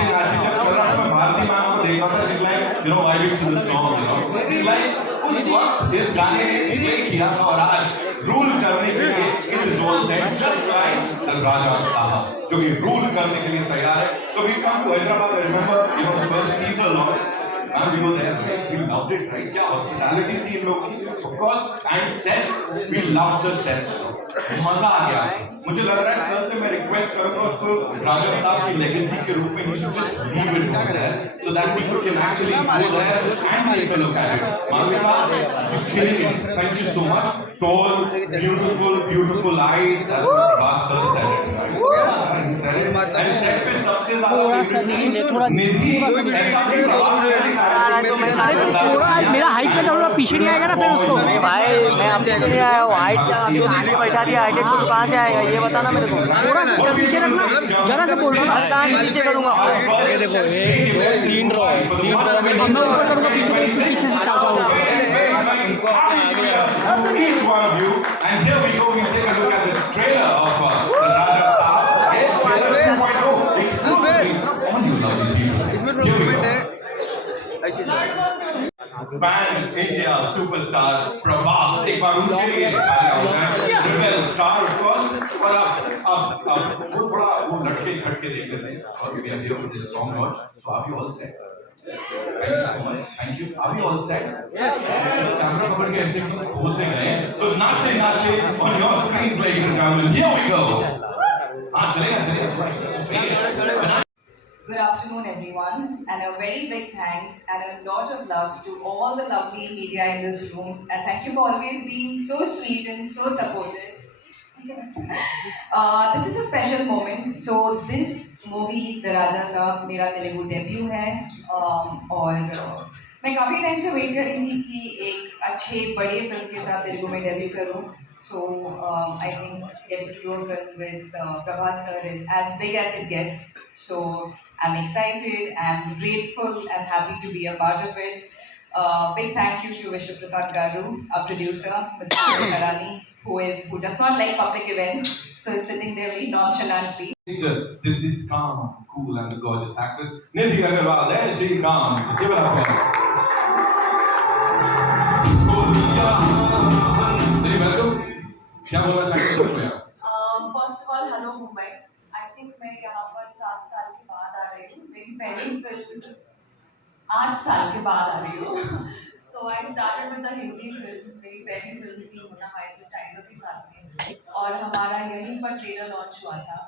नाचे नाचे जब चल रहा था मैं भारती मैम को देख रहा था she's like you know vibing to the song you know she's like उस वक्त इस गाने ने इसलिए किया था और आज रूल करने के लिए it is all set just like the Raja साहब जो कि रूल करने के लिए तैयार है so we come to Hyderabad I remember you know the first teaser launch and we were there we loved it right क्या hospitality थी इन लोगों की of course and sets we loved the sets मजा आ गया मुझे लग रहा है सर से मैं रिक्वेस्ट करूंगा उसको राजा साहब की लेगेसी के रूप में just leave it over there so that people can actually go there and take a look at it Malvika you're killing it thank you so much tall beautiful eyes that's what Prabhas sir said it right and set पे सबसे ज्यादा निधि ऐसा भी प्रभास मेरा height पे थोड़ा पीछे नहीं आएगा ना फिर उसको भाई मैं अब पीछे नहीं आया हूँ हाइट तो आगे बैठा दिया हाइट तो कहाँ से आएगा ये बताना मेरे को थोड़ा सा पीछे रखना जरा से बोल रहा कहाँ नीचे करूँगा ये देखो तीन ड्रॉ मैं ऊपर करूँगा पीछे से चाहूँगा each one of you and here we go we take a look at the trailer of the Raja Saab yes trailer 2.0 exclusively on you lovely people here we go Pan India superstar Prabhas एक बार उनके लिए Rebel star of course और अब वो थोड़ा वो लटके खटके देख लेते हैं because we are here for this song launch so are you all set Thank you so much. Thank you. Are we all set? Yes. Camera पकड़ के ऐसे घुसे गए so नाचे नाचे on your screens ladies and gentlemen here we go हाँ चलेगा Good afternoon everyone and a very big thanks and a lot of love to all the lovely media in this room and thank you for always being so sweet and so supportive. This is a special moment. So this movie The Raja Saab मेरा Telugu debut है और मैं काफ़ी time से wait कर रही थी कि एक अच्छे बड़े फिल्म के साथ तेलुगु में डेब्यू करूँ. So I think getting to do a film with Prabhas sir is as big as it gets. So I'm excited, I'm grateful, I'm happy to be a part of it. Big thank you to Vishnu Prasad Garu, our producer, Mr. Karani, who does not like public events, so is sitting there very nonchalantly. This calm, cool, and gorgeous actress Nidhi Agarwal. There she comes. Give it up for her. Welcome. क्या बोलना चाहते हो भैया? First of all, hello Mumbai. I think मैं यहाँ पर 7 साल के बाद आ रही हूँ. मेरी पहली फिल्म 8 साल के बाद आ रही हूँ. So I started with a Hindi film. मेरी पहली फिल्म थी मुन्ना भाई टाइगर के साथ में और हमारा यहीं पर ट्रेलर लॉन्च हुआ था.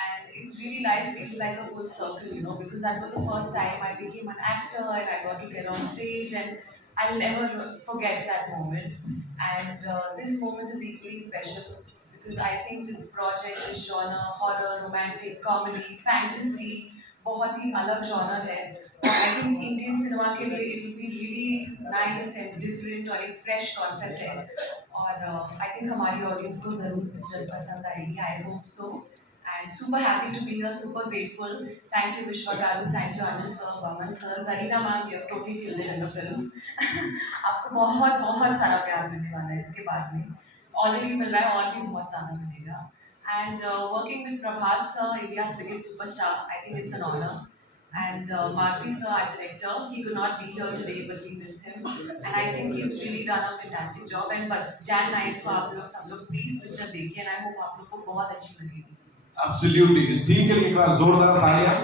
And it really feels like a full circle, you know, because that was the first time I became an actor and I got to get on stage and I'll never forget that moment. And this moment is equally special because I think this project is genre, horror, romantic, comedy, fantasy, बहुत ही अलग genre है. I think Indian cinema के लिए it will be really nice and different और एक fresh concept है. और I think हमारी audience को ज़रूर पिक्चर पसंद आएगी. I hope so. And super happy to be here, super grateful. Thank you Vishwa Garu, thank you Anil sir, Vaman sir, Zarina ma'am, you have totally killed it in the film. आपको बहुत बहुत सारा प्यार मिलने वाला है इसके बाद में. Already मिल रहा है और भी बहुत ज़्यादा मिलेगा. And working with Prabhas sir, India's biggest superstar, I think it's an honor. And Marty sir, our director, he could not be here today, but we miss him. And I think he's really done a fantastic job. And बस Jan 9 को आप लोग सब लोग please picture देखिए and I hope आप लोग को बहुत अच्छी लगेगी. Absolutely. इस टीम के लिए एक बार जोरदार तालियां.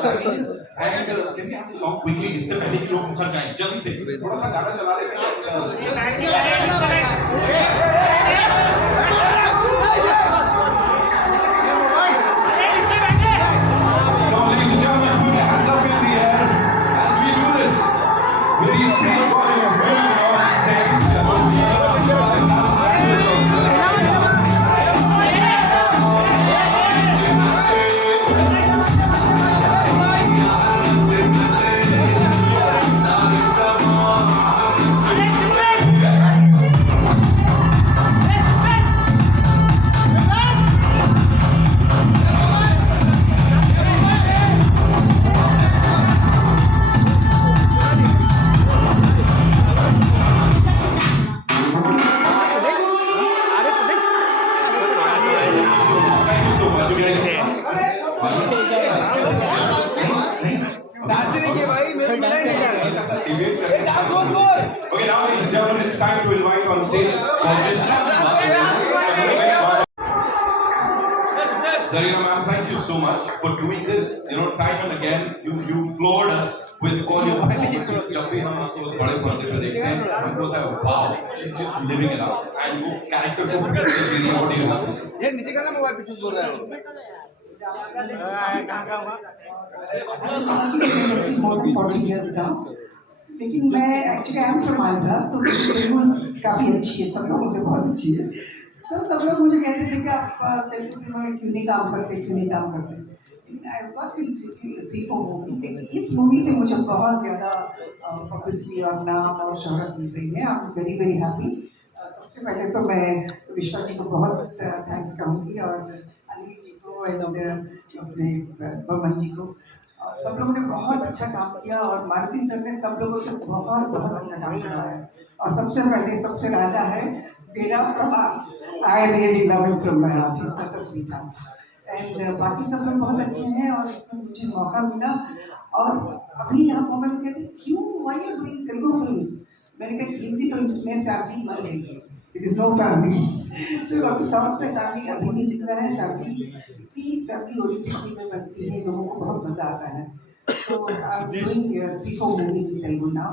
sorry. And can we have the song quickly? इससे पहले कि लोग मुखर जाएं जल्दी से थोड़ा सा गाना चला लेते हैं. you guys. Okay, now ladies and gentlemen, it's time to invite on stage Zarina ma'am, thank you so much for doing this. Time and again, you floored us with all your performances. जब भी हम आपको बड़े पर्दे पे देखते हैं, हमको होता है wow, she's just living it up. And वो character को what do you have to say? ये नीचे का ना मोबाइल पे बोल रहा है more than 40 years now. लेकिन मैं actually I am from Andhra, तो तेलुगु काफ़ी अच्छी है, सब लोगों से बहुत अच्छी है। तो सब लोग मुझे कहते थे कि आप तेलुगु फिल्मों में क्यों नहीं काम करते। लेकिन आई वर्क इन 3-4 मूवीज। इस मूवी से मुझे बहुत ज़्यादा पब्लिसिटी और नाम और शोहरत मिल रही है। I am very very happy. सबसे पहले तो मैं विश्वा जी को बहुत थैंक्स कहूँगी और अनिल जी को एंड अपने बमन जी को। और सब लोगों ने बहुत अच्छा काम किया और मारुति सर ने सब लोगों से बहुत बहुत अच्छा काम कराया है। और सबसे पहले सबसे राजा है मेरा Prabhas. I really love him from my heart, such a sweet heart. And बाकी सब लोग बहुत अच्छे हैं और इसमें मुझे मौका मिला। और अभी यहाँ पर मैं कहती क्यों why you doing Telugu films. मैंने कहा हिंदी फिल्म्स में फैमिली मर गई है, इट इज़ नो फैमिली। सिर्फ अभी साउथ में फैमिली अभी नहीं सीख रहा है। फैमिली ओरिएंटेड फिल्में बनती हैं, लोगों को बहुत मजा आता है। So I'm doing 3-4 movies in Telugu now.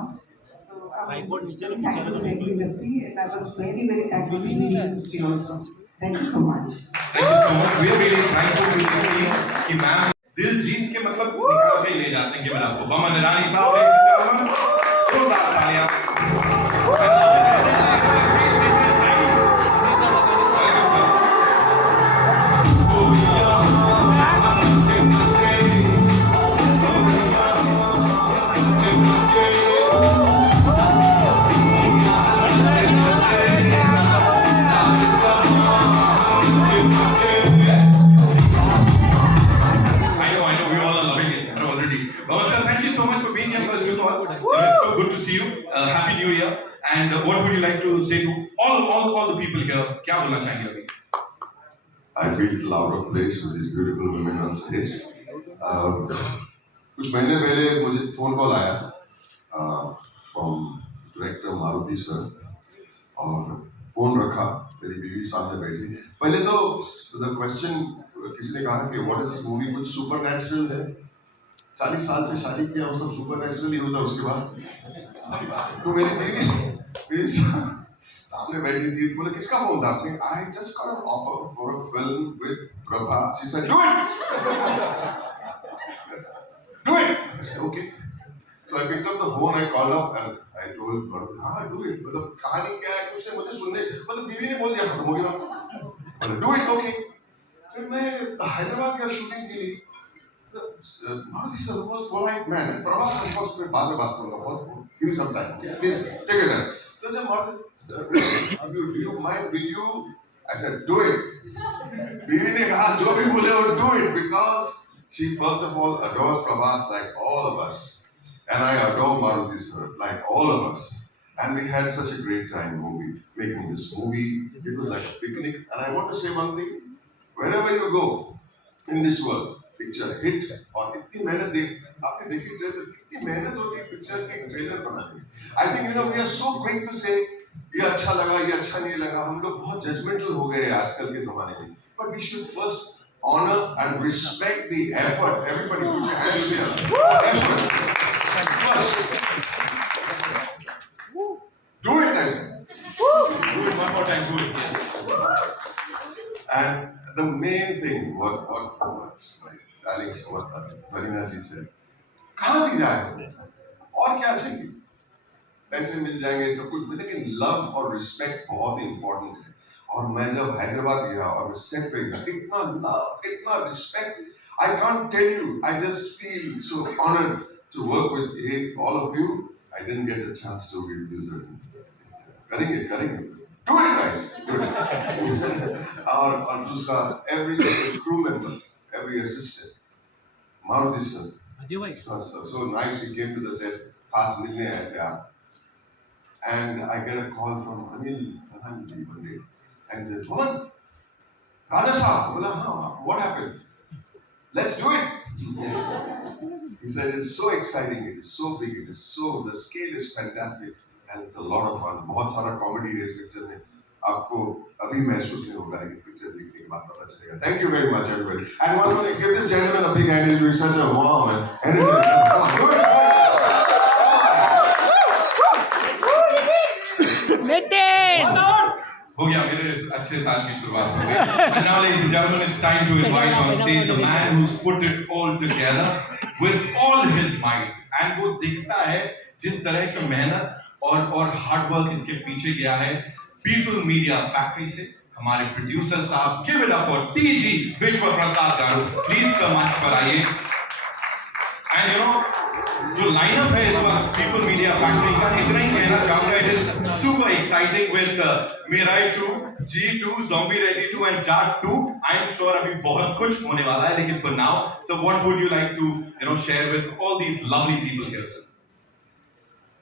So I'm thankful to the Telugu industry, and I was very very thankful to the Indian industry also. Thank you so much. Thank you so much. We are really thankful to this team कि ma'am दिल जीत के मतलब निकाल के ले जाते हैं कि मैं आपको बमन ईरानी साहब ladies and gentlemen, जोरदार तालियां। Happy New Year. And what would you like to say to all the people here? क्या बोलना चाहेंगे अभी? I feel out of place with these beautiful women on stage. कुछ महीने पहले मुझे फोन कॉल आया from director मारुति सर और फोन रखा, मेरी बीवी सामने बैठी। पहले तो the question किसी ने कहा कि what is this movie, कुछ सुपर नेचुरल है। 40 साल से शादी किया, वो सब सुपर नेचुरल ही होता उसके बाद। तो मेरी बीवी सामने बैठी थी, बोले किसका फोन था आपने? I just got an offer for a film with Prabhas. She said, do it! Do it! I said, okay. So I picked up the phone, I called up and I told her, हाँ do it. मतलब कहानी क्या है, कुछ नहीं, मुझे सुनने, मतलब बीवी ने बोल दिया खत्म हो गया। बोले do it, okay. फिर मैं हैदराबाद गया शूटिंग के लिए। Maruti sir was polite man, and Prabhas of course मैं बाद में बात करूँगा, give me some time, okay? Please take it. So जब Maruti sir, do you mind? Will you? I said, do it. बीवी ने कहा जो भी बोले वो do it, because she first of all adores Prabhas like all of us, and I adore Maruti sir like all of us, and we had such a great time making this movie. It was like a picnic, and I want to say one thing: wherever you go in this world, picture hit और इतनी मेहनत आपने देखी trailer, कितनी मेहनत होती है picture के ट्रेलर बनाने में। I think we are so quick to say ये अच्छा लगा, ये अच्छा नहीं लगा। हम लोग बहुत जजमेंटल हो गए आजकल के जमाने में, but we should first honour and respect the effort. Everybody put your hands here, effort first, do it. I said Do it one more time, do it. Yes. And the main thing was what darling Zarina ji said, कहाँ भी जाए और क्या चाहिए, पैसे मिल जाएंगे सब कुछ, लेकिन लव और रिस्पेक्ट बहुत ही इम्पोर्टेंट है। और मैं जब हैदराबाद गया और सेट पे गया, इतना लव, इतना respect, I can't tell you, I just feel so honored to work with all of you. I didn't get a chance to with you, Zarina. करेंगे do it guys, do it. और दूसरा every single crew member, every assistant, Maruti sir, so nice, he came to the set, खास मिलने आए थे आप, and I get a call from Anil one day, and he said, Bhavan, Raja Saab. Bola, हाँ, what happened? Let's do it. He said, it's so exciting, it is so big, it is so, the scale is fantastic, and it's a lot of fun. बहुत सारा comedy है इस picture में. आपको अभी महसूस नहीं होगा कि picture देखने के बाद पता चलेगा. Thank you very much, everybody. And one more, give this gentleman a big hand. He's such a warm and energetic. Come on, do it. हो गया मेरे अच्छे साल की शुरुआत हो गई. And now, ladies and gentlemen, it's time to invite on stage the man who's put it all together with all his might. And वो दिखता है जिस तरह की मेहनत और हार्ड वर्क इसके पीछे गया है. People Media Factory से हमारे प्रोड्यूसर साहब, give it up for TG विश्व प्रसाद गारू. Please सर मंच पर आइए. And you know, जो लाइनअप है इस वक्त पीपल मीडिया फैक्ट्री का, इतना ही कहना चाहूंगा. It is super exciting with Mirai 2, G2, Zombie Ready 2 and Jaat 2. I am sure अभी बहुत कुछ होने वाला है, लेकिन for now, so what would you like to share with all these lovely people here, sir?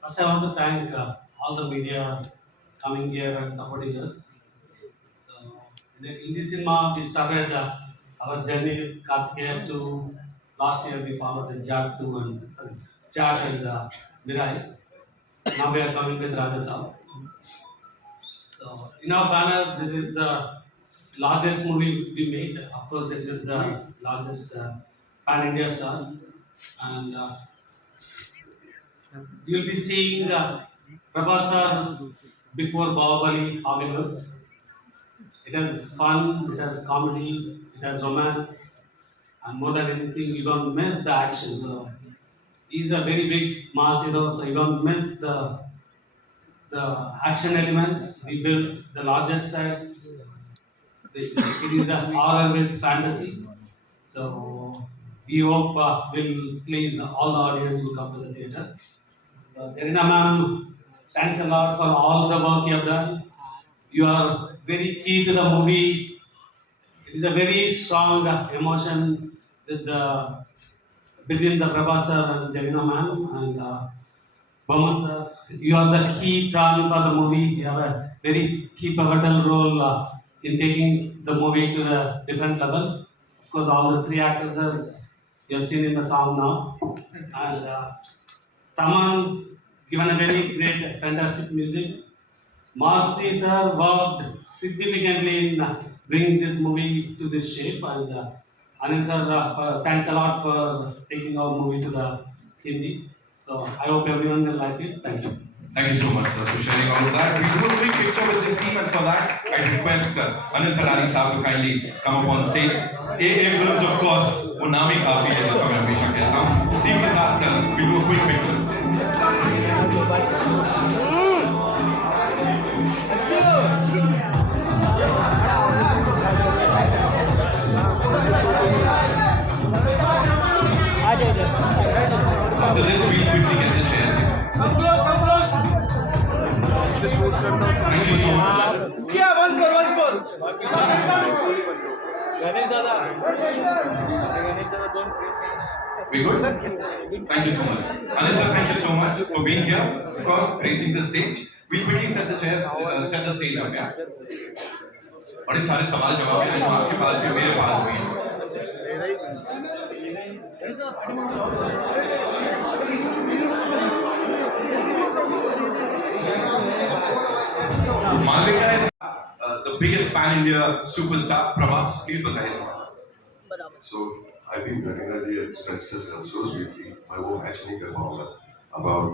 First, I want to thank all the media coming here and supporting us. So, in this cinema, we started our journey with Karthikeya to last year. We followed the Jaat 2 and Jaat and Mirai. Now we are coming with Raja Saab. So, in our banner, this is the largest movie we made. Of course, it is the largest pan-India star, and you'll be seeing Prabhas sir before Bahubali, how it looks. It has fun, it has comedy, it has romance, and more than anything, you don't miss the action. So he's a very big mass hero, so you don't miss the action elements. We built the largest sets. It is a horror with fantasy. So we hope will please all the audience who come to the theatre. Zarina ma'am, thanks a lot for all the work you have done. You are very key to the movie. It is a very strong emotion with between the Prabhas sir and Zarina ma'am and Bhaman sir. You are the key turn for the movie. You have a very key pivotal role in taking the movie to a different level. Of course, all the three actresses you have seen in the song now. And Taman given a very great, fantastic music. Maruti sir worked significantly in bringing this movie to this shape. And Anand sir, thanks a lot for taking our movie to the Hindi. So I hope everyone will like it. Thank you. Thank you so much, sir, for sharing all of that. We do a quick picture with this team, and for that, I request Anil Talani sahab to kindly come up on stage. AA Films, of course, वो नाम ही काफी है, जैसा मैं हमेशा कहता हूँ. Team के साथ we do a quick picture. After this, we'll quickly get the chairs. Thank you so much. क्या बंद कर We good? Thank you so much. Anil sir, thank you so much for being here. Of course, gracing the stage. We'll quickly set the chairs, set the stage up, yeah? बड़े सारे सवाल जवाब हैं जो आपके पास भी मेरे पास भी हैं. Malvika is the biggest pan-India superstar. Prabhas, please बताइए. So I think Zarina ji expressed herself so sweetly. मैं वो मैच नहीं कर पाऊँगा about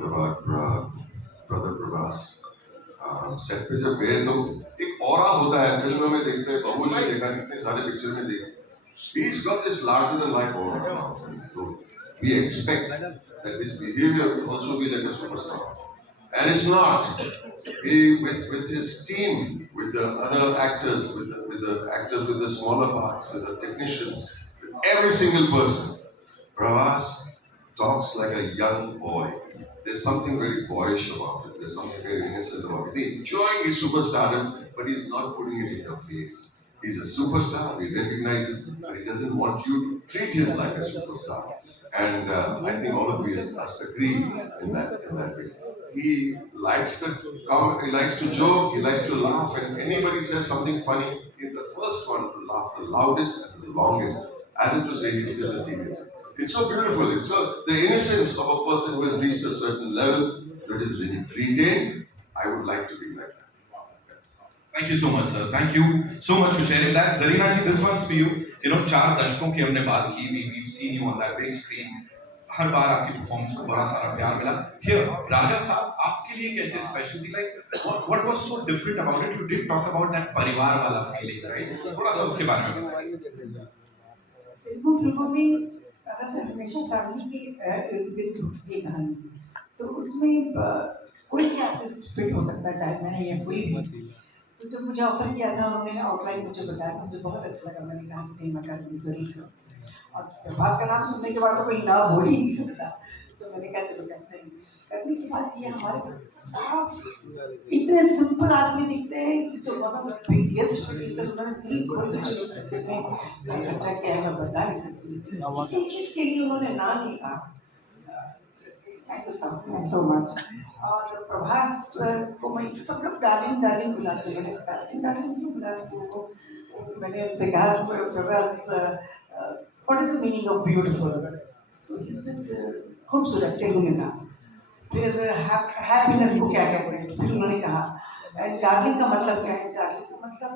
brother Prabhas. सेट पे जब गए तो एक ऑरा होता है, फिल्मों में देखते हैं, बाहुबली में देखा, कितने सारे पिक्चर में देखे. He's got this larger than life aura now. So we expect that his behavior will also be like a superstar. And it's not. He, with his team, with the other actors, with the actors with the smaller parts, with the technicians, with every single person, Prabhas talks like a young boy. There's something very boyish about it. There's something very innocent about it. He's enjoying his superstardom, but he's not putting it in your face. He's a superstar, we recognize it, but he doesn't want you to treat him like a superstar. And I think all of us agree in that way. He likes to joke, he likes to laugh, and anybody says something funny, he's the first first one to laugh the loudest and the longest, as if to say he's still a teenager. It's so beautiful. It's so the innocence of a person who has reached a certain level that is retained. I would like to be like that. Thank you so much, sir. Thank you so much for sharing that. Zarina ji, this one's for you. You know, 4 दशकों की हमने बात की. We've seen you on that big screen. हर बार आपकी performance को बड़ा सारा प्यार मिला. Here, राजा साहब, आपके लिए कैसे स्पेशल थी? Like, what was so different about it? You did talk about that परिवार वाला feeling, right? थोड़ा सा उसके बारे में बताइए. तेलुगु फिल्मों में अगर हमेशा फैमिली के इर्द गिर्द घूमती है कहानी, तो उसमें कोई भी आर्टिस्ट फिट हो सकता है, चाहे मैं या कोई भी. तो जब मुझे ऑफर किया था, उन्होंने आउटलाइन मुझे बताया था, मुझे बहुत अच्छा लगा. मैंने कहा कि नहीं, मैं कर ज़रूर करूँ. और प्रभास का नाम सुनने के बाद तो कोई ना बोल ही नहीं सकता. तो मैंने कहा चलो करते हैं. करने के बाद ये हमारे साहब इतने सिंपल आदमी दिखते हैं, जिससे one of the biggest producer, उन्होंने दिल खोल के जो सब्जेक्ट में खर्चा किया है मैं बता नहीं सकती. किसी चीज़ के लिए उन्होंने ना नहीं कहा. Thank you so much. और प्रभास को मैं सब लोग डार्लिंग डार्लिंग बुलाते हैं. मैंने डार्लिंग डार्लिंग क्यों बुलाते हैं वो? मैंने उनसे कहा Prabhas what is the meaning of beautiful? तो इससे खूबसूरत तेलुगु में कहा. फिर हैप्पीनेस को क्या कहते हैं? फिर उन्होंने कहा डार्लिंग का मतलब क्या है? डार्लिंग का मतलब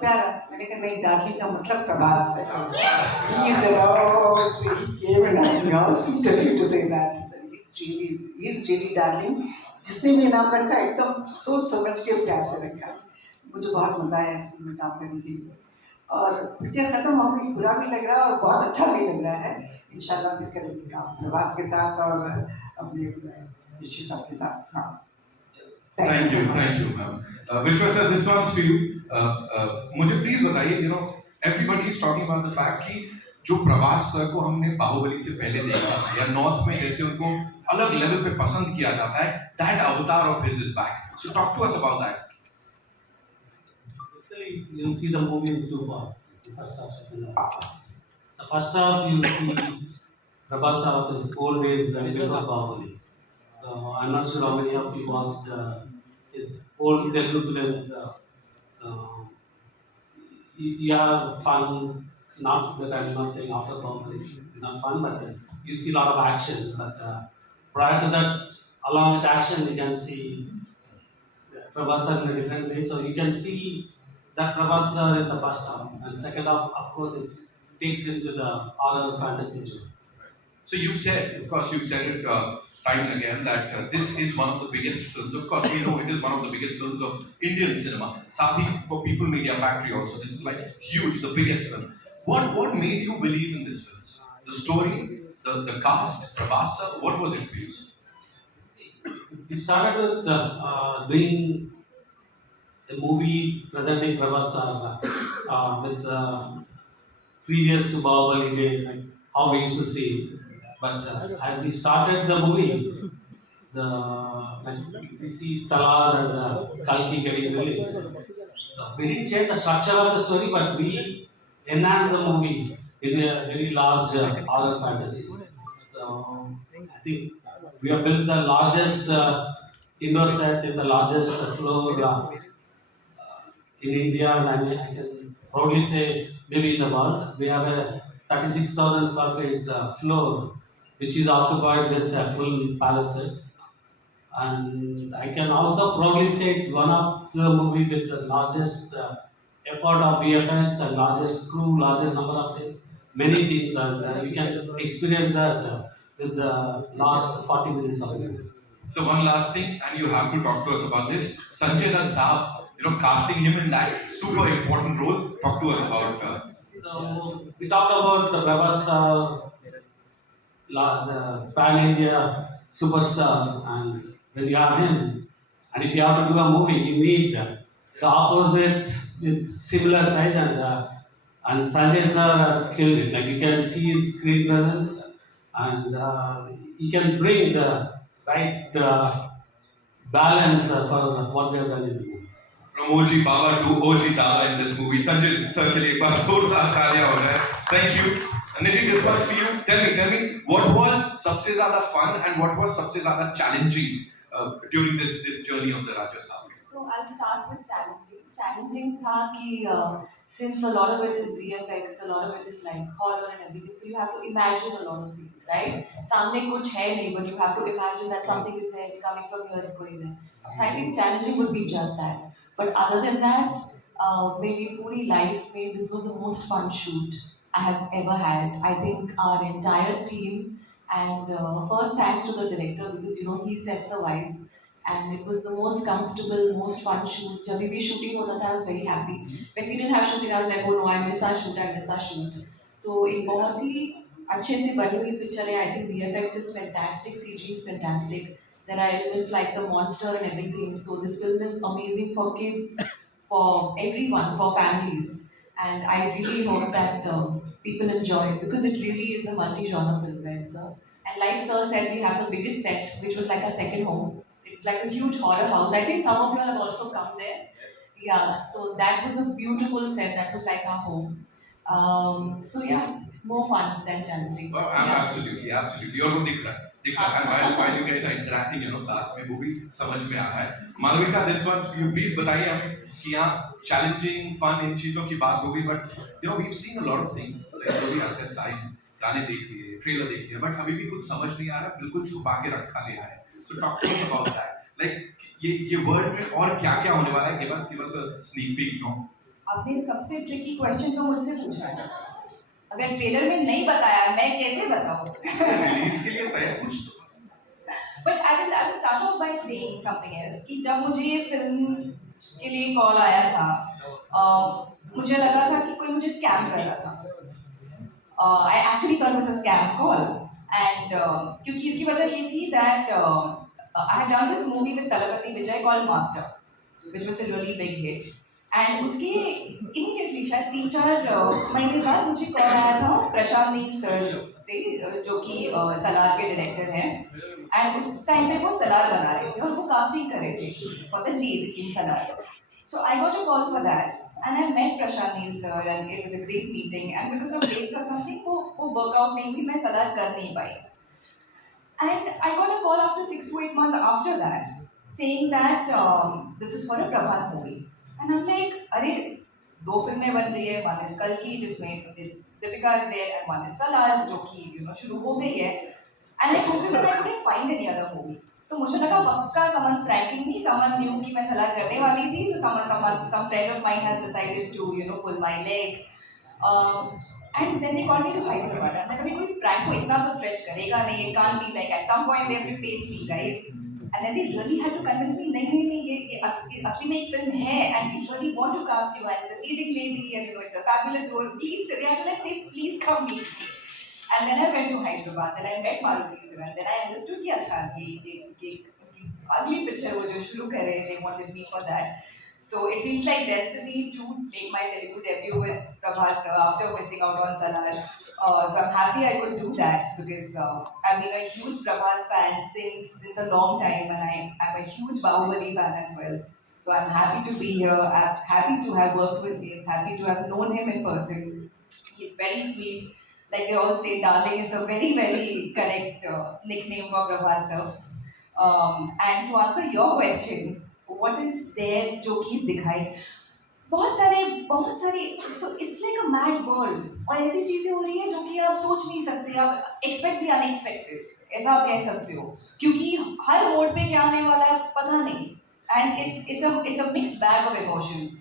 प्यारा. मैंने कहा नहीं, डार्लिंग का मतलब प्रभास है. डार्लिंग जिसने भी नाम रखा एकदम सोच समझ के प्यार से रखा. मुझे बहुत मजा आया इस फिल्म में काम करने के लिए. और पिक्चर खत्म हो गई, बुरा भी लग रहा है और बहुत अच्छा भी लग रहा है. इंशाल्लाह फिर करेंगे काम प्रभास के साथ और अपने ऋषि साहब के साथ. हाँ, Thank you, ma'am. Vishwa sir, this one's for you. मुझे प्लीज बताइए, you know, everybody is talking about the fact कि जो प्रभास सर को हमने बाहुबली से पहले देखा था, या नॉर्थ में जैसे उनको अलग लेवल पे पसंद किया जाता है, that avatar of his is back. So talk to us about that. You'll see the movie in 2 parts. The first half, second half. The first half you'll see Prabhas of his old days before Bahubali. So I'm not sure how many of you watched his old Telugu films. So you have fun. Not that I'm not saying after Bahubali it's not fun, but you see a lot of action. But prior to that, along with action, you can see Prabhas in a different way. So you can see that Prabhas in the first half, and second half, of course, it takes into the horror fantasy genre. So you said, of course, you said it time and again that this is one of the biggest films. Of course, we know it is one of the biggest films of Indian cinema. Sathi for People Media Factory also. This is like huge, the biggest film. What made you believe in this film? The story, the cast, Prabhas sir, what was it for you? We started with doing a movie presenting Prabhas with previous to Bahubali days, like how we used to see it. But as we started the movie, we see Salar and Kalki getting released. So we didn't change the structure of the story, but we enhanced the movie in a very large horror fantasy. So I think we have built the largest indoor set in the largest floor in India, and I can proudly say maybe in the world. We have a 36,000 square feet floor, which is occupied with a full palace set. And I can also proudly say it's one of the movie with the largest effort of VFX and largest crew, largest number of things, many things, and you can experience that with the last 40 minutes of the movie. So one last thing, and you have to talk to us about this. Sanjay Dutt Saab, you know, casting him in that super important role. Talk to us about. So we talked about the Prabhas, the pan-India superstar, and when you have him, and if you have to do a movie, you need the opposite with similar size, and Sanjay sir has killed it. Like you can see his screen presence, and he can bring the right balance for what we have done in the movie. From OG Baba to OG Dada in this movie, Sanjay sir, के लिए एक बार जोरदार तालियां हो जाए. Thank you. Nidhi, this was for you. Tell me, what was सबसे ज़्यादा fun and what was सबसे ज़्यादा challenging during this journey of the Raja Saab? So I'll start with challenging. Challenging था कि since a lot of it is VFX, a lot of it is like horror and everything, so you have to imagine a lot of things, right? सामने कुछ है नहीं, but you have to imagine that something is there, it's coming from here, it's going there. So I think challenging would be just that. But other than that, maybe पूरी life में this was the most fun shoot I have ever had. I think our entire team, and first thanks to the director because you know he set the vibe. And it was the most comfortable, most fun shoot. जब भी shooting होता था, I was very happy. When we didn't have shooting, I was like, oh no, I miss our shoot, I miss our shoot. तो एक बहुत ही अच्छे से बनी हुई पिक्चर है. I think VFX is fantastic, CG is fantastic. There are elements like the monster and everything. So this film is amazing for kids, for everyone, for families. And I really hope that people enjoy it because it really is a multi-genre film, right, sir? And like sir said, we have the biggest set, which was like our second home. It's like a huge horror house. I think some of you all have also come there. Yeah, so that was a beautiful set. That was like our home. So yeah, more fun than challenging. Oh, absolutely. और वो दिख रहा है. And while you guys are interacting, you know, साथ में वो भी समझ में आ रहा है. Malvika, this one, you please बताइए हमें कि यहाँ challenging, fun इन चीजों की बात होगी, but you know we've seen a lot of things. Like जो भी assets आई, गाने देख लिए, ट्रेलर देख लिया, but अभी भी कुछ समझ नहीं आ रहा, बिल्कुल छुपा के रखा गया है. So talk to us about that. Like ये वर्ड में और क्या-क्या होने वाला है? Give us a sneak peek, no? आपने सबसे ट्रिकी क्वेश्चन तो मुझसे पूछा है. अगर ट्रेलर में नहीं बताया, मैं कैसे बताऊँ? रिलीज के लिए तैयार कुछ तो. But I will start off by saying something else कि जब मुझे ये फिल्म के लिए कॉल आया था, मुझे लगा था कि कोई मुझे स्कैम कर रहा था. I actually thought it was a scam call, and क्योंकि इसकी वजह ये थी that I had done this movie with Talapati Vijay called Master, which was a really big hit. And उसके immediately शायद 3-4 महीने बाद मुझे कॉल आया था प्रशांत नील सर से, जो कि सलार के डायरेक्टर हैं. एंड उस टाइम पे वो सलार बना रहे थे और वो कास्टिंग कर रहे थे for the lead in Salaar. So I got a call for that, and I met Prashant Neel sir, and it was a great meeting. And because of dates or something, वो workout नहीं हुई, मैं सलार कर नहीं पाई. And I got a call after 6 to 8 months after that, saying that this is for a Prabhas movie. And I'm like, अरे 2 फिल्में बन रही है, one is कल की जिसमें Deepika is there, and one is Salar जो कि you know शुरू हो गई है. And I told him that I couldn't find any other movie. तो मुझे लगा पक्का someone's pranking me, someone knew कि मैं सलार करने वाली थी, so some friend of mine has decided to you know pull my leg. And then they called me to Hyderabad. And कभी कोई prank को इतना तो stretch करेगा नहीं, it can't be like at some point they have to face me, right? And then they really had to convince me, नहीं ये असली में एक film है, and we really want to cast you as the leading lady, and you know it's a fabulous role. Please, they had to like say, please come meet me. And then I went to Hyderabad, then I met Maruti sir, and then I understood कि अच्छा ये अगली picture वो जो शुरू कर रहे हैं, they wanted me for that. So it feels like destiny to make my Telugu debut with Prabhas sir after missing out on Salar. So I'm happy I could do that because I've been a huge Prabhas fan since a long time, and I'm a huge Bahubali fan as well. So I'm happy to be here. I'm happy to have worked with him. Happy to have known him in person. He's very sweet. Like they all say, darling is a very, very correct nickname for Prabhas sir. And to answer your question, what is there जो कि दिखाई, बहुत सारे so it's like a mad world, और ऐसी चीज़ें हो रही है जो कि आप सोच नहीं सकते, आप expect भी unexpected, ऐसा आप कह सकते हो, क्योंकि हर मोड पे क्या आने वाला है पता नहीं. And it's a mixed bag of emotions.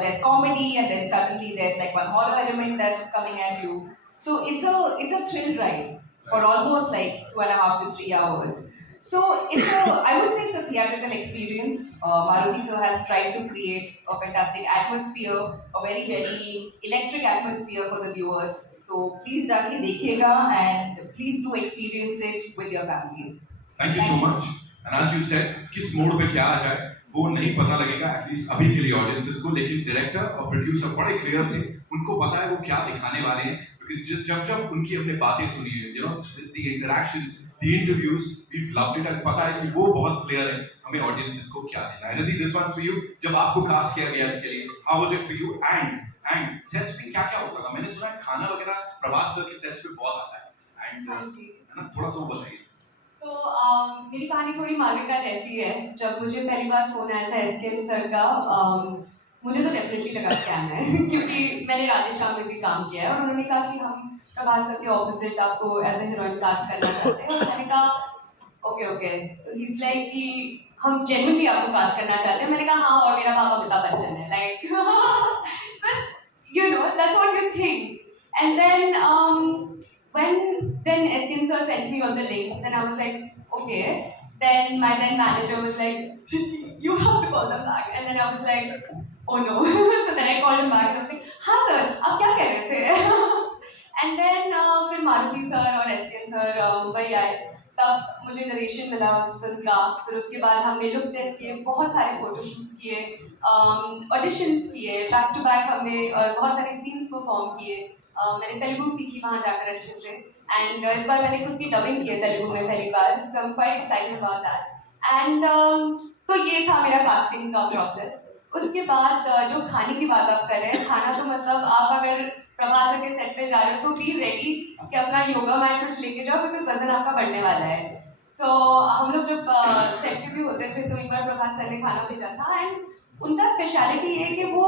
There's comedy, and then suddenly there's like one horror element that's coming at you. So it's a thrill ride for almost like 2.5 to 3 hours. So I would say it's a theatrical experience. Maruti sir has tried to create a fantastic atmosphere, a very, very electric atmosphere for the viewers. So please जाके देखिएगा, and please do experience it with your families. Thank you so much. And as you said, किस mode पे क्या आ जाए वो नहीं पता लगेगा, एटलीस्ट अभी के लिए ऑडियंसेस को, लेकिन डायरेक्टर और प्रोड्यूसर बड़े क्लियर थे, उनको पता है वो क्या दिखाने वाले हैं. जब उनकी हमने बातें सुनी है, you know, the interactions, the interviews, we've loved it, and पता है कि वो बहुत क्लियर है हमें ऑडियंसेस को क्या देना है. Rati, this one for you. जब आपको कास्ट किया गया इसके लिए, how was it for you? And sets पे क्या क्या होता था? मैंने सुना है खाना वगैरह प्रभास सर के सेट्स पे बहुत आता है, and है ना, थोड़ा सा बताइए. So मेरी कहानी थोड़ी मालविका जैसी है. जब मुझे पहली बार फोन आया था SKM सर का, मुझे तो डेफिनेटली लगा स्कैम है क्योंकि मैंने राधेश्याम में भी काम किया है और उन्होंने कहा कि हम प्रभास सर के ऑपोजिट आपको एज ए हीरोइन कास्ट करना चाहते हैं और मैंने कहा ओके ओके। तो ही इज लाइक कि हम जेन्युइनली आपको कास्ट करना चाहते हैं। मैंने कहा हाँ, और मेरा पापा अमिताभ बच्चन है, like you know that's what you think. And then when then Eskin sir sent me all the links, then I was like okay. Then my then manager was like you have to call them back, and then I was like oh no. So then I called him back and I was like हाँ sir, आप क्या कह रहे थे? And then फिर Maruti sir और Eskin sir Mumbai आए, तब मुझे नरेशन मिला उस फिल्म का। फिर उसके बाद हमने लुक टेस्ट किए, बहुत सारे फोटोशूट्स किए, ऑडिशंस किए, बैक टू बैक हमने बहुत सारे सीन्स परफॉर्म किए। मैंने तेलुगु सीखी वहाँ जाकर अच्छे से, एंड इस बार मैंने खुद की डबिंग की है तेलुगु में पहली बार, तो I am quite excited about that. And तो ये था मेरा कास्टिंग का प्रोसेस। उसके बाद जो खाने की बात आप कर रहे हैं, खाना तो मतलब आप अगर प्रभास के सेट पे जा रहे हो तो बी रेडी कि अपना योगा मैट कुछ लेके जाओ, बिकॉज वजन आपका बढ़ने वाला है। सो हम लोग जब सेट पे भी होते थे तो एक बार प्रभास सर ने खाना भेजा था, एंड उनका स्पेशलिटी है कि वो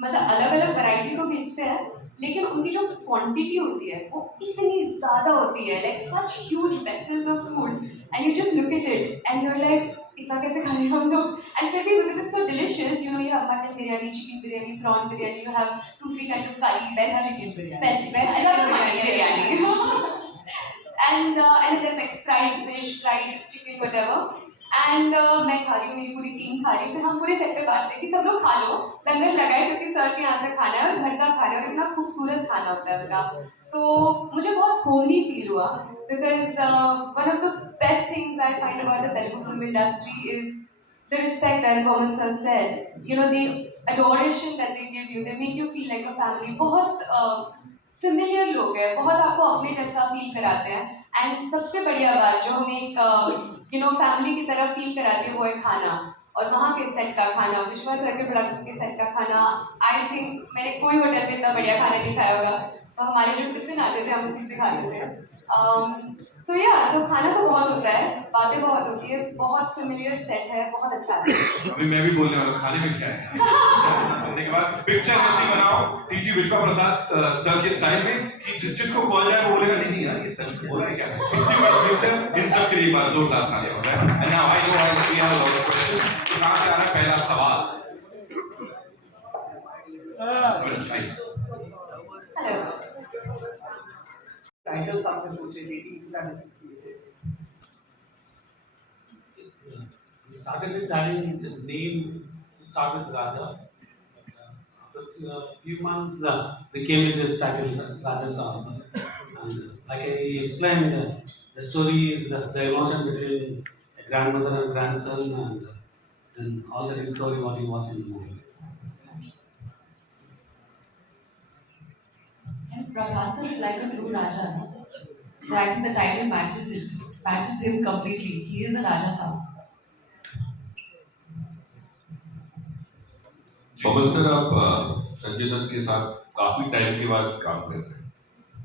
मतलब अलग अलग वैरायटी तो भेजते हैं, लेकिन उनकी जो क्वांटिटी होती है वो इतनी ज़्यादा होती है, like such huge vessels of food, and you just look at it and you are like इतना कैसे खा रहे हम लोग। एंड फिर भी because it's so delicious, you know you have mutton biryani, chicken biryani, prawn biryani, you have 2-3 kind of curry, best chicken biryani, best I love biryani and there's like fried fish, fried chicken, whatever. And मैं खा रही हूँ, मेरी पूरी team खा रही है, फिर हम पूरे सेट पे बात रहे कि सब लोग खा लो, लंगर लगाए क्योंकि सर के यहाँ से खाना है और घर का खाना है और इतना खूबसूरत खाना होता है उनका। तो मुझे बहुत होमली फील हुआ, because one of the best things I find about the Telugu film industry is the respect, as Mohan sir said, you know, the adoration that they give you, they make you feel like a family. बहुत familiar लोग हैं, बहुत आपको अपने जैसा feel कराते हैं, and सबसे बढ़िया बात जो हमें एक यू नो फैमिली की तरह फील कराती है वो है खाना। और वहाँ के सेट का खाना, विश्वास सर के प्रोडक्शन के सेट का खाना, आई थिंक मैंने कोई होटल में इतना बढ़िया खाना नहीं खाया होगा। तो हमारे जो टिफिन आते थे हम उसी से खाते थे। सो खाना तो बहुत होता है, बातें बहुत होती है, बहुत फेमिलियर सेट है, बहुत अच्छा है। अभी मैं भी बोलने वाला खाने में क्या है सुनने के बाद पिक्चर ऐसी बनाओ टीजी विश्वा प्रसाद सर के स्टाइल में कि जिसको कॉल जाए वो बोलेगा नहीं यार ये सच बोल रहा है क्या, पिक्चर इन सब के लिए बात जोरदार तालियां हो रहा है। And now I know we have a lot of questions. तो कहां से आ रहा है पहला सवाल? हेलो, टाइटल्स आपने सोचे थे, टीम सारे किए थे? We started with having the name to start with Raja. After a few months, we came with this title Raja Saab. And like I explained, the story is the emotion between a grandmother and grandson, and then all that is story what you watch in the movie. And Prabhas is like a true Raja. So I think the title matches him completely. He is a Raja Saab. Kamal sir, आप संजय दत्त के साथ काफी time के बाद काम कर रहे हैं,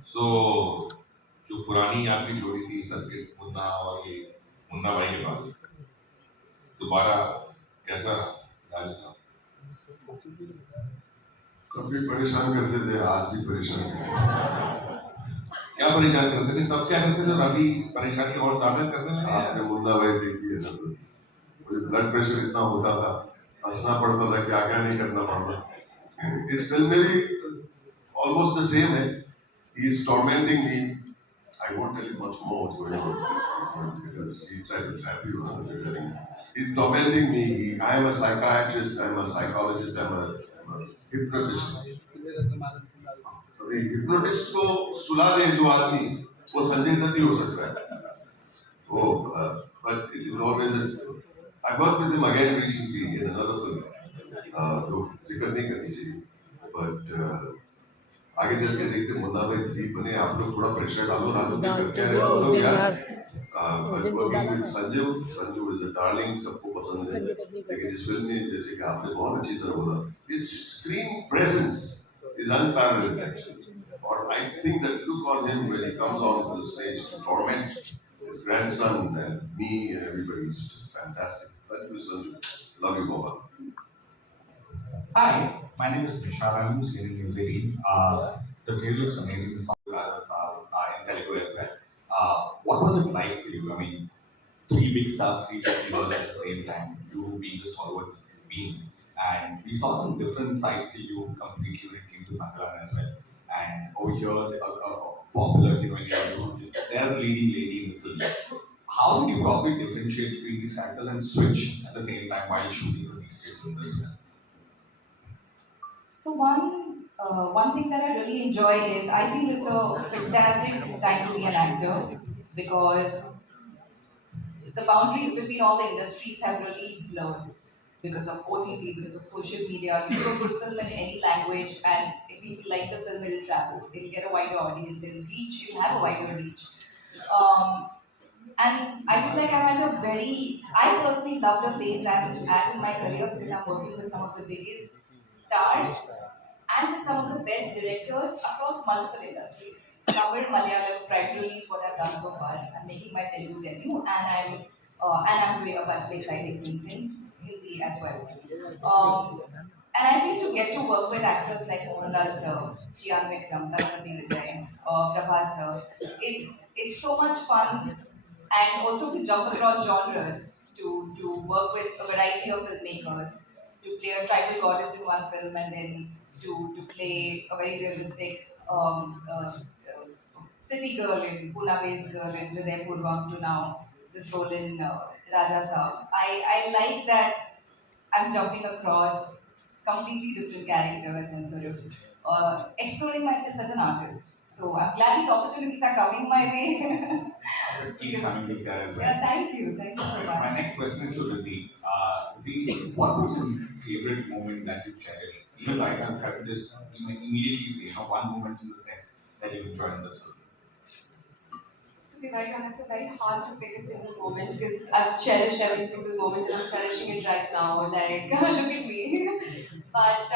सो जो पुरानी आपकी जोड़ी थी सर के मुन्ना और ये मुन्ना भाई के बाद दोबारा कैसा राजा साहब? कभी परेशान करते थे, आज भी परेशान करते। क्या परेशान करते थे तब, क्या करते थे और अभी परेशानी और ज्यादा करने लगे? आपने मुन्ना भाई देखी है ना, तो मुझे ब्लड प्रेशर इतना होता था, हंसना पड़ता था, क्या क्या नहीं करना पड़ता। इस फिल्म में भी ऑलमोस्ट द सेम है। He is tormenting me, I won't tell you much more what's going on because he tried to trap you. He is tormenting me, I am a psychiatrist, I am a psychologist, I am a hypnotist. Hypnotist को सुला दे जो आदमी, वो संजय दत्त ही हो सकता है वो, but it is always I worked with him again recently in another film, जो जिक्र नहीं करनी चाहिए, but आगे चल के देखते मुन्ना भाई ठीक बने। आप लोग थोड़ा प्रेशर डालो करके लोग यार, working with Sanju is a darling, सबको पसंद है, लेकिन इस फिल्म में जैसे कि आपने बहुत अच्छी तरह बोला, his screen presence is unparalleled actually, और I think that look on him when he comes on the stage to torment his grandson and me and everybody is just fantastic. Sanju, love you, Baba. Hi, my name is Prashant. I'm from Senior News 18. The trailer looks amazing. The song Raja Saab in Telugu as well. What was it like for you? I mean, three big stars, three big girls at the same time. You being the stalwart being, and we saw some different side to you completely when it came to Sankaran as well. And over here, popular, there's a leading lady in the film. How did you probably differentiate between these characters and switch at the same time while shooting for these three films as well? So one thing that I really enjoy is I feel it's a fantastic time to be an actor because the boundaries between all the industries have really blurred because of OTT, because of social media. You do a good film in any language, and if people like the film, it'll travel. It'll get a wider audience, it'll reach, it'll have a wider reach. Um, and I feel like I'm at a very, I personally love the phase I'm at in my career because I'm working with some of the biggest stars and with some of the best directors across multiple industries. Tamil, Malayalam, primarily is what I've done so far. I'm making my Telugu debut, and I'm doing a bunch of exciting things in Hindi as well. And I feel to get to work with actors like Mohanlal sir, Gian Vikram, Tanmay Vijay, Prabhas sir, it's so much fun, and also to jump across genres, to work with a variety of filmmakers, to play a tribal goddess in one film and then to play a very realistic city girl in Pune-based girl in Hriday Purvam to now this role in Raja Saab. I like that I'm jumping across completely different characters and sort of exploring myself as an artist. So I'm glad these opportunities are coming my way. Keep coming this guy as well. Yeah, thank you so My much. next question is to Riddhi. Riddhi, what was your favorite moment that you cherished? Even right now, if I could just immediately say, one moment in the set that you enjoyed in this film. To be very honest, it's very hard to pick a single moment because I've cherished every single moment and I'm cherishing it right now. Like, look at me. But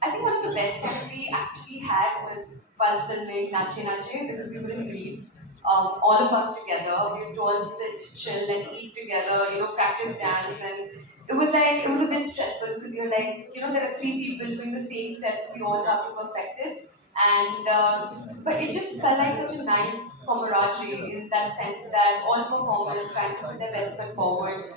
I think one of the best times we actually had was while filming Nache Nache because we were in Greece. All of us together, we used to all sit, chill, and eat together. Practice dance, and it was a bit stressful because you're like, there are three people doing the same steps. We all have to perfect it, and but it just felt like such a nice camaraderie in that sense that all performers trying to put their best foot forward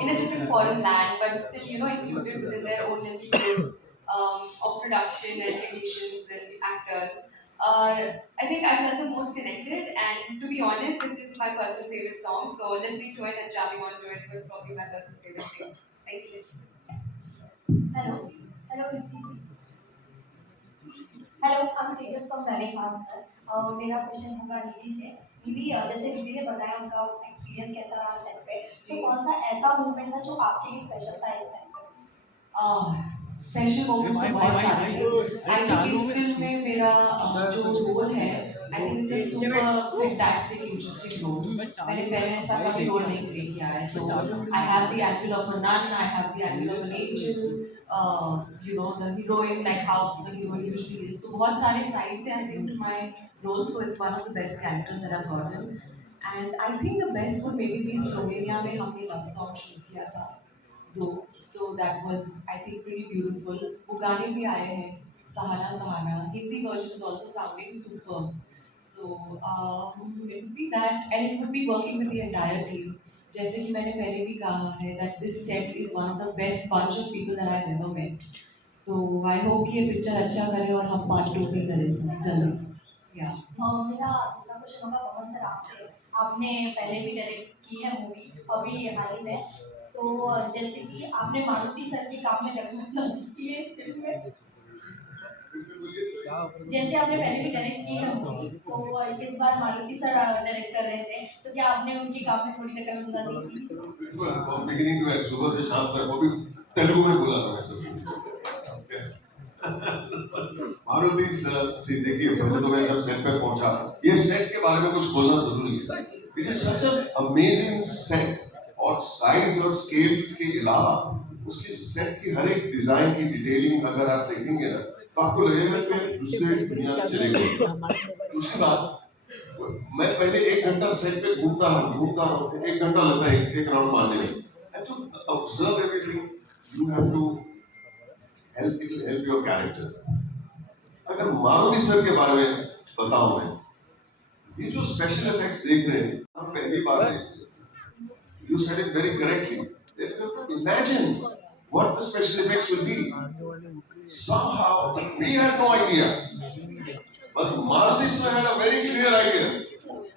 in a different foreign land, but still included within their own little group of production and technicians and actors. I think I felt the most connected, and to be honest, this is my personal favorite song. So listening to it and jamming onto it was probably my personal favorite thing. Thank you. Hello. Hello, Niti. Hello, I'm Sejal from Dainik Bhaskar. मेरा question होगा निधि से. निधि, जैसे निधि ने बताया उनका experience कैसा रहा set पे, तो कौन सा ऐसा मूवमेंट था जो आपके लिए स्पेशल था इस टाइम पे? स्पेशल मोमेंट्स तो बहुत सारे हैं. आई थिंक इस फिल्म में मेरा जो रोल है, I think it's a super fantastic interesting role. मैंने पहले ऐसा कभी रोल नहीं प्ले किया है. तो I have the angle of a nun, I have the angle of an angel, the heroine, like how the heroine usually is. तो बहुत सारे साइड्स हैं I think to my role. So it's one of the best characters that I have gotten. And I think the best would may be Slovenia में हमने love song shoot किया था. So that was, I think, pretty beautiful. वो गाने भी आए हैं, Sahana Sahana. Hindi version is also sounding superb. So it would be that, and it would be working with the entire team. जैसे कि मैंने पहले भी कहा है that this set is one of the best bunch of people that I've ever met. तो I hope कि ये पिक्चर अच्छा करे और हम पार्ट 2 भी करें जल्दी. Yeah. मेरा दूसरा क्वेश्चन होगा पवन सर आपसे. आपने पहले भी डायरेक्ट की है मूवी, अभी हाल ही में. तो जैसे कि आपने मारुति सर के काम में लगना की है इस फिल्म में, जैसे आपने पहले भी डायरेक्ट की है मूवी, तो इस बार मारुति सर डायरेक्ट कर रहे थे, तो क्या आपने उनके काम में थोड़ी दखल-अंदाज़ी की? बिल्कुल, फ्रॉम बिगिनिंग टू एंड, सुबह से शाम तक, वो भी तेलुगु में बोला था मैं सभी. मारुति सर से देखिए, पहले तो मैं जब सेट पे पहुंचा, ये सेट के बारे में कुछ बोलना जरूरी है. It is such an amazing set, और साइज और स्केल के अलावा उसकी सेट की हर एक डिजाइन की डिटेलिंग अगर आप देखेंगे ना, तो आपको लगेगा कि दूसरे दुनिया में चले गए. दूसरी बात, मैं पहले 1 घंटा सेट पे घूमता हूँ, 1 घंटा लगता है एक राउंड मारने में. And to observe everything, you have to it will help your character. अगर मारुति सर के बारे में बताऊं मैं, ये जो स्पेशल इफेक्ट्स देख रहे हैं, हम पहली बार देखते हैं. You said it very correctly. Imagine what the special effects will be. Somehow we had no idea, but Maruti sir had a very clear idea.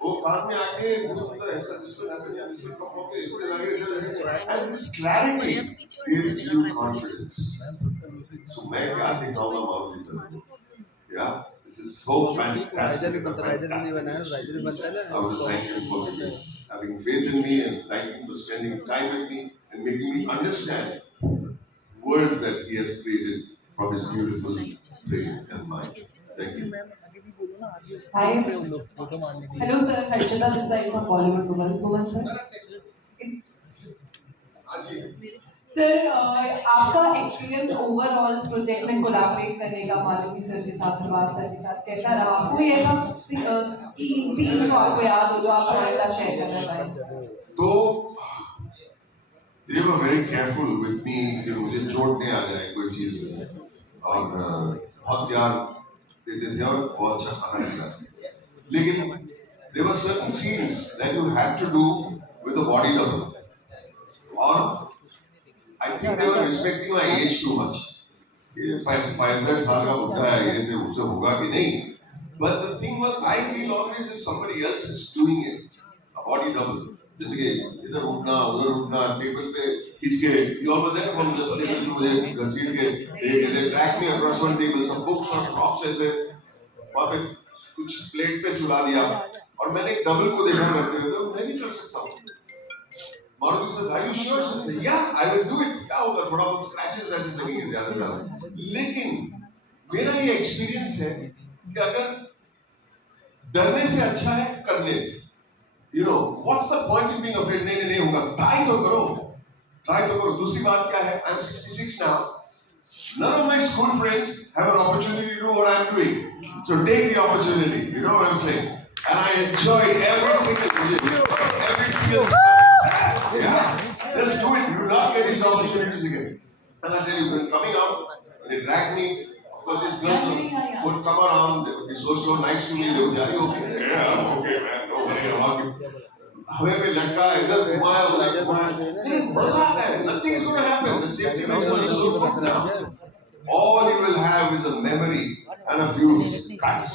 वो कार में आके तो ऐसा this will happen, this will come, okay, इससे आगे, and this clarity gives you confidence. So मैं क्या सिखाऊंगा मारुति सर को? Yeah, this is so fantastic. It's a fantastic industry. I would thank you for having faith in me and thank you for spending time with me and making me understand the world that he has created from his beautiful brain and mind. Thank you. Hi. Hello sir, Harshita this side from Bollywood. Bhuvan sir. Sir आपका experience overall project में collaborate करने का Maruti sir के साथ, Prabhas sir के साथ कैसा रहा? कोई ऐसा सीन जो आपको याद हो जो आप हमारे साथ शेयर करना चाहें? तो they were very careful with me कि मुझे चोट नहीं आ जाए कोई चीज में, और बहुत प्यार देते थे और बहुत अच्छा खाना खिलाते. लेकिन there were certain scenes that you had to do with the body double, और I think they were respecting my age too much. ये 65 साल का बुढ़ा है, ये से उसे होगा कि नहीं? But the thing was, I feel always if somebody else is doing it, a body double, जैसे कि इधर उठना उधर उठना, टेबल पे खींच के, you all were there from the table पे मुझे घसीट के, they track me across one table, some books और props ऐसे, वहाँ पे कुछ प्लेट पे सुला दिया, और मैंने एक डबल को देखा करते हुए, तो मैं भी कर सकता हूँ. Maruti sir, are you sure? Sir, yeah, I will do it. क्या होगा, थोड़ा बहुत scratches वैसे लगेंगे ज़्यादा से ज़्यादा. लेकिन मेरा ये एक्सपीरियंस है कि अगर डरने से अच्छा है करने से. You know, what's the point in being afraid? नहीं होगा. Try तो करो. दूसरी बात क्या है? I'm 66 now. None of my school friends have an opportunity to do what I'm doing. So take the opportunity. You know what I'm saying? And I enjoyed every single yeah, just do it. You will not get these opportunities again. And I tell you, when coming out, they drag me. Of course, these girls would come around. They would be so nice to me. They would say, "Are you okay?" Yeah, I'm okay, man. No worry about it. हमें भी लड़का इधर घुमाया उधर घुमाया. लेकिन मजा आता है. Nothing is going to happen. The safety measures are so good now. All you will have is a memory and a few cuts.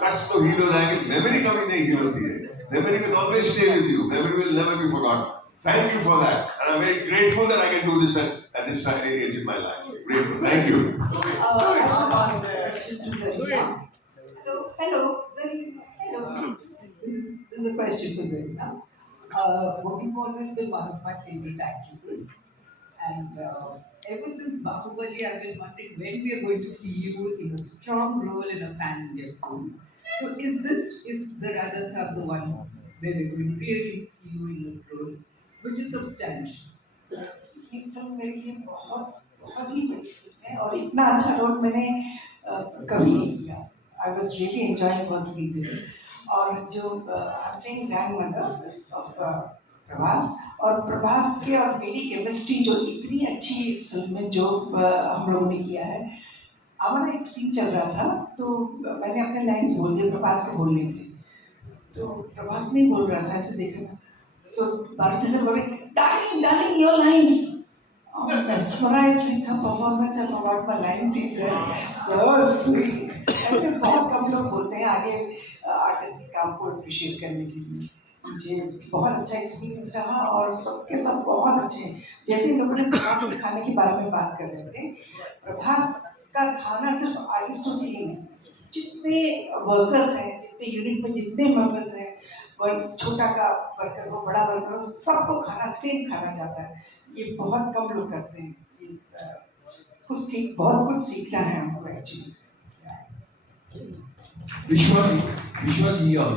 Cuts तो heal हो जाएंगे. Memory कभी नहीं heal होती है. Memory will always stay with you. Memory will never be forgotten. Thank you for that, and I'm very grateful that I can do this at this age in my life. Grateful. Thank you. I have one question to Zarina. Hello, Zarina. Hello. This is a question for Zarina. You've always been one of my favorite actresses, and ever since Bahubali, I've been wondering when we are going to see you in a strong role in a pan-India film. So, is the Raja Saab the one where we're going to really see you in a role which is substantial? ये film मेरे लिए बहुत ही बड़ी film है और इतना अच्छा role मैंने कभी नहीं किया. I was really enjoying working with this. और जो I'm playing grandmother of Prabhas, और प्रभास के और मेरी केमिस्ट्री जो इतनी अच्छी इस फिल्म में जो हम लोगों ने किया है. हमारा एक सीन चल रहा था तो मैंने अपने लाइन्स बोल दिए, प्रभास को बोलने थे, तो प्रभास नहीं बोल रहा था, ऐसे देखा था तो मारुति सर बोले, darling, your lines. I'm mesmerized with her performance and what my lines he said. So sweet. ऐसे बहुत कम लोग बोलते हैं आगे आर्टिस्ट के काम को अप्रिशिएट करने के लिए. मुझे बहुत अच्छा एक्सपीरियंस रहा और सबके सब बहुत अच्छे हैं. जैसे लोगों ने प्रभास के खाने के बारे में बात कर रहे थे, प्रभास का खाना सिर्फ आर्टिस्टों के लिए नहीं, जितने वर्कर्स हैं, जितने यूनिट में जितने मेंबर्स हैं, छोटा का वर्कर हो बड़ा वर्कर हो, सबको खाना सेम खाना जाता है. ये बहुत कम लोग करते हैं. बहुत कुछ सीखना है हमको actually. Vishwaji, yeah.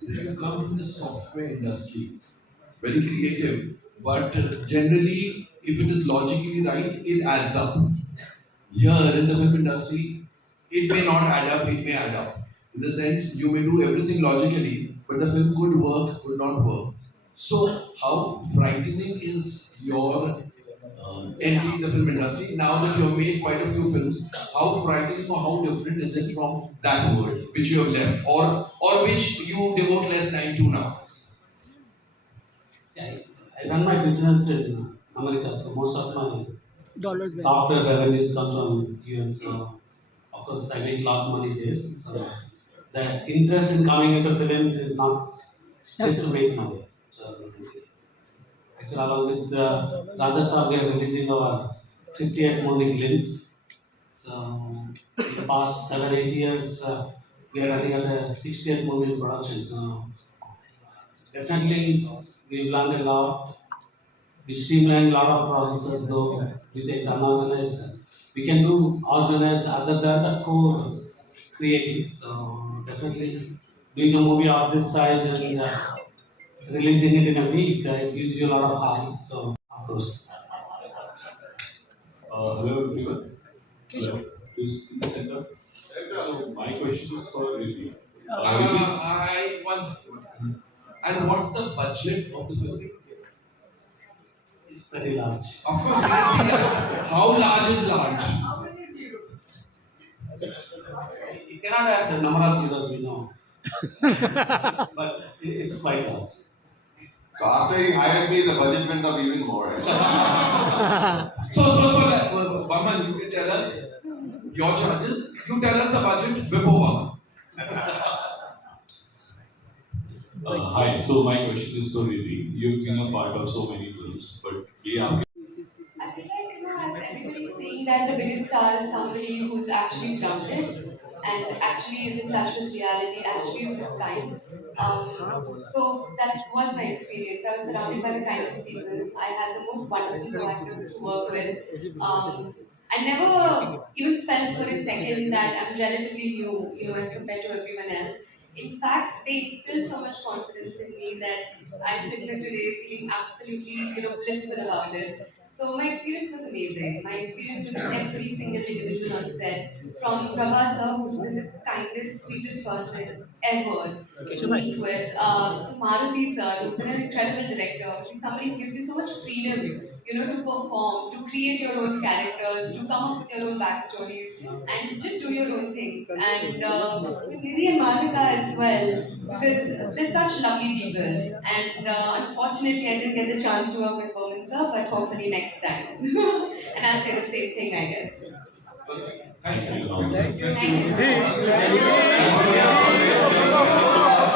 You come from the software industry, very creative, but generally, if it is logically right, it adds up. Here in the film industry, it may not add up, it may add up. In the sense, you may do everything logically, but the film could work, could not work. So, how frightening is your entry in the film industry. Now that you have made quite a few films, how frightening or how different is it from that world which you have left, or which you devote less time to now? See, I run my business in America, so most of my software revenues come from US. So of course I make a lot of money there. So the interest in coming into films is not just to make money. So actually along with Raja Saab, we are releasing our 50th movie Glimpse. So in the past 7-8 years, we are running at a 60th movie in production. So definitely we've learned a lot. We streamline a lot of processes, though we say it's unorganized. We can do organized other than the core creative. So definitely doing a movie of this size and releasing it in a week gives you a lot of high. So of course. Hello everyone. Hello. This in the center. So my question is for Riddhi. One second. And what's the budget of the film? It's very large. Of course, we can see that. How large is large? You cannot add the number of zeros we know. But it's quite large. So after he hired me, the budget went up even more. So, Vaman, you can tell us your charges. You tell us the budget before Vaman. Hi, so my question is for Riddhi. You've been a part of so many films, but I feel like, as everybody is saying that the biggest star is somebody who's actually grounded and actually is in touch with reality, actually is just kind. So that was my experience. I was surrounded by the kindest people. I had the most wonderful co-actors to work with. I never even felt for a second that I'm relatively new, as compared to everyone else. In fact, they instilled so much confidence in me that I sit here today feeling absolutely, blissful about it. So my experience was amazing. My experience with every single individual on set, from Prabha sir, who's been the kindest, sweetest person ever to meet with, to Maruti sir, who's been an incredible director. He's somebody who gives you so much freedom, to perform, to create your own characters, to come up with your own backstories, and just do your own things. And with Nidhi and Malvika as well, because they're such lovely people. And unfortunately, I didn't get the chance to work with Bowman sir, but hopefully next time. And I'll say the same thing, I guess. Thank you. Thank you so much.